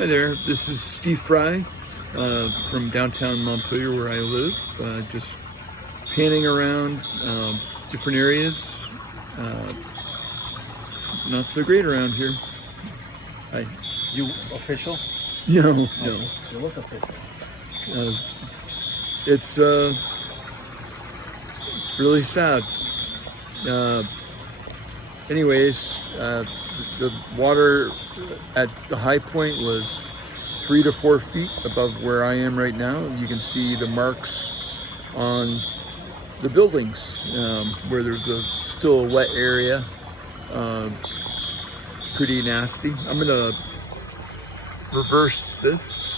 Hi there, this is Steve Fry from downtown Montpelier where I live. Just panning around different areas. It's not so great around here. Hi. You official? No. You look official. Uh, it's really sad. Anyways, the water at the high point was 3 to 4 feet above where I am right now. You can see the marks on the buildings where there's still a wet area. It's pretty nasty. I'm gonna reverse this.